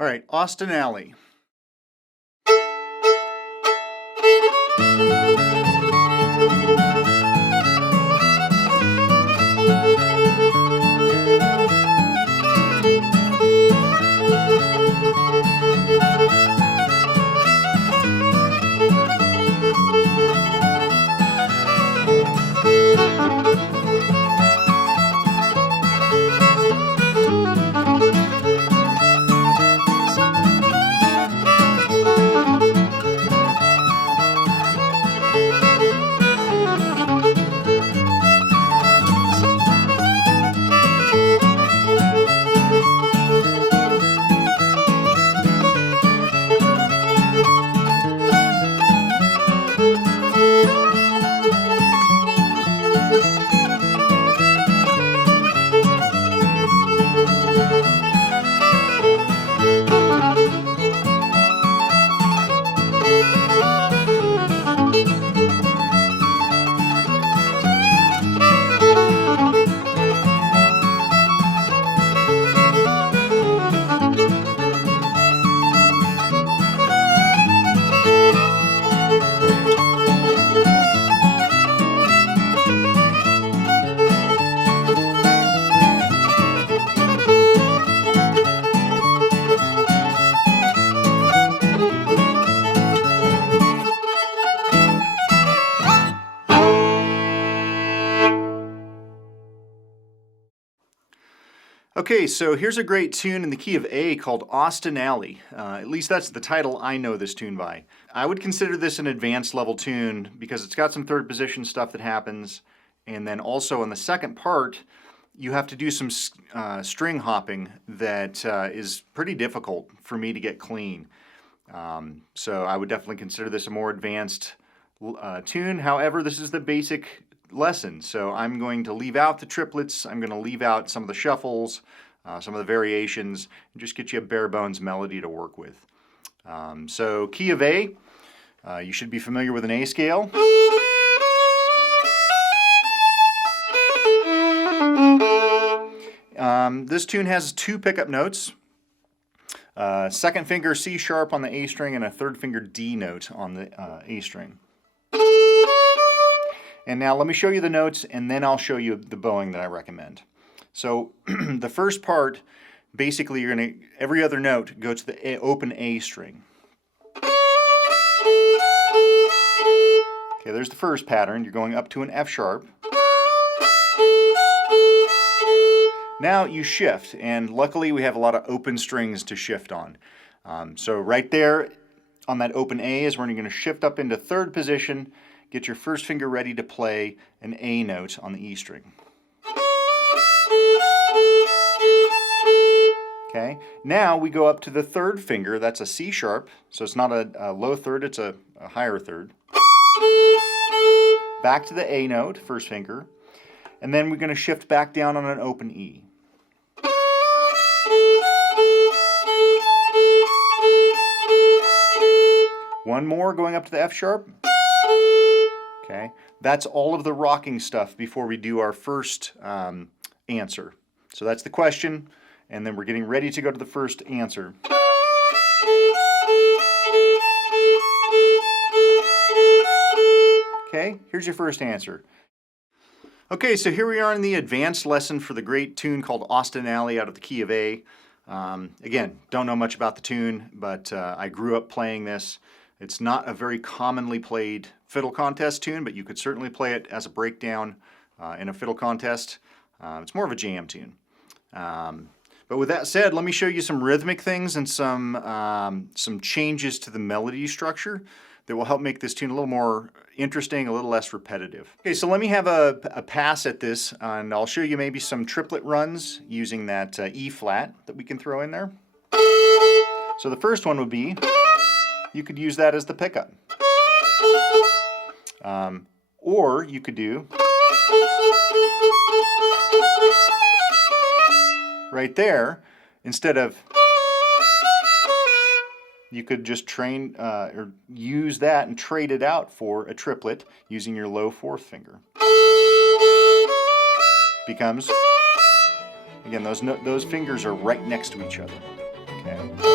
All right, Ostinelli. Okay, so here's a great tune in the key of A called Ostinelli. At least that's the title I know this tune by. I would consider this an advanced level tune because it's got some third position stuff that happens, and then also on the second part, you have to do some string hopping that is pretty difficult for me to get clean. So I would definitely consider this a more advanced tune. However, this is the basic lesson, so I'm going to leave out the triplets, I'm going to leave out some of the shuffles, some of the variations, and just get you a bare bones melody to work with. So key of A, you should be familiar with an A scale. This tune has 2 pickup notes, second finger C sharp on the A string and a third finger D note on the A string. And now let me show you the notes and then I'll show you the bowing that I recommend. So the first part, basically you're going to, every other note go to the open A string. Okay, there's the first pattern. You're going up to an F sharp. Now you shift, and luckily we have a lot of open strings to shift on. So right there on that open A is when you're going to shift up into third position. Get your first finger ready to play an A note on the E string. Okay, now we go up to the third finger, that's a C sharp, so it's not a low third, it's a higher third. Back to the A note, first finger, and then we're going to shift back down on an open E. One more going up to the F sharp. Okay, that's all of the rocking stuff before we do our first answer. So that's the question, and then we're getting ready to go to the first answer. Okay, here's your first answer. Okay, so here we are in the advanced lesson for the great tune called Ostinelli out of the key of A. Again, don't know much about the tune, but I grew up playing this. It's not a very commonly played fiddle contest tune, but you could certainly play it as a breakdown in a fiddle contest. It's more of a jam tune. But with that said, let me show you some rhythmic things and some changes to the melody structure that will help make this tune a little more interesting, a little less repetitive. Okay, so let me have a pass at this, and I'll show you maybe some triplet runs using that E flat that we can throw in there. So the first one would be, you could use that as the pickup. Or you could do right there, instead of, you could just train or use that and trade it out for a triplet using your low fourth finger. Becomes, again, those fingers are right next to each other. Okay.